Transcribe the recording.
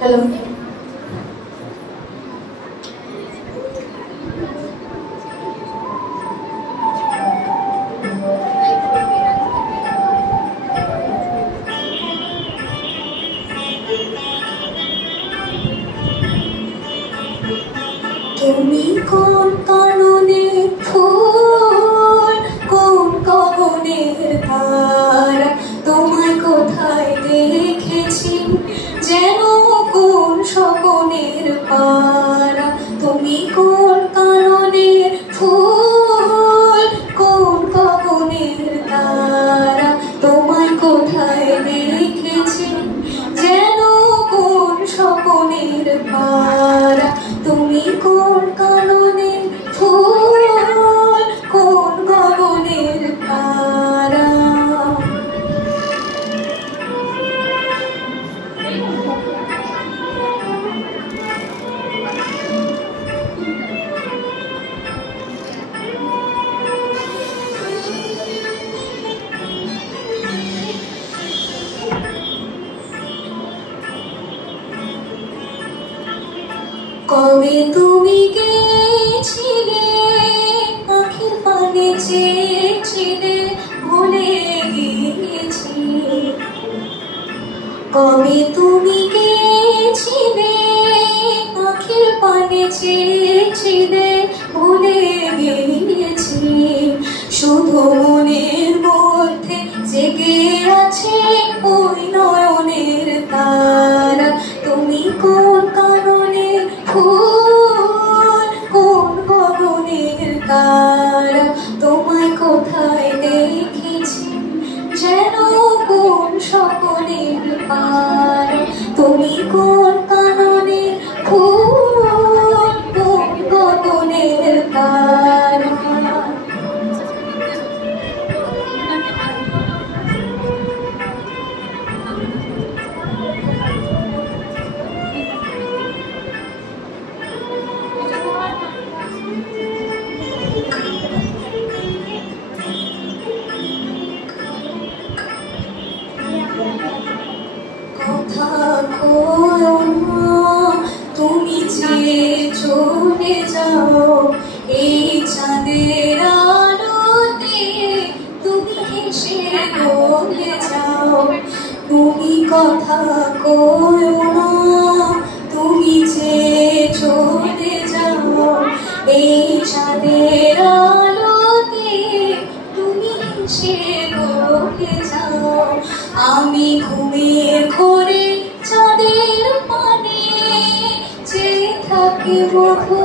Hello, তুমি কোন কাননে ফুল, কোন কবনের ধারা, তোমায় কোথায় দেখেছি যেন কোন স্বপনের পারা। তুমি কোন কাননে ফুল, কোন কবনের ধারা, তোমায় কোথায় দেখেছি যেন কোন স্বপনের পারা। তুমি কোন কাননে ফুল, কোন গগনের তারা। কবে তুমি গেছিলে, আখির পানে চেয়েছিলে, ভুলে গিয়েছি। কবে তুমি গেছিলে, আখির পানে চেয়েছিলে, ভুলে গিয়েছি। শুধু মনের মধ্যে জেগে আছে ওই নয়নের তারা। তুমি কোন কারণে ফুল, কোন গগনের তারা, তোমায় কোথায় দেখেছি যেন কোন স্বপনের পারা। তুমি কোন কারণে ফুল, কোন গগনের তারা। কথা কয়ো না, তুমি যে চলে যাও এই চাঁদের আলোতে, তুমি হেসে বলে যাও। তুমি কথা কয়ো না, তুমি যে চলে যাও এই চাঁদের আলোতে, তুমি হেসে বলে যাও। আমি ঘুমের ঘোরে চাঁদের পানে চেয়ে থাকি বহু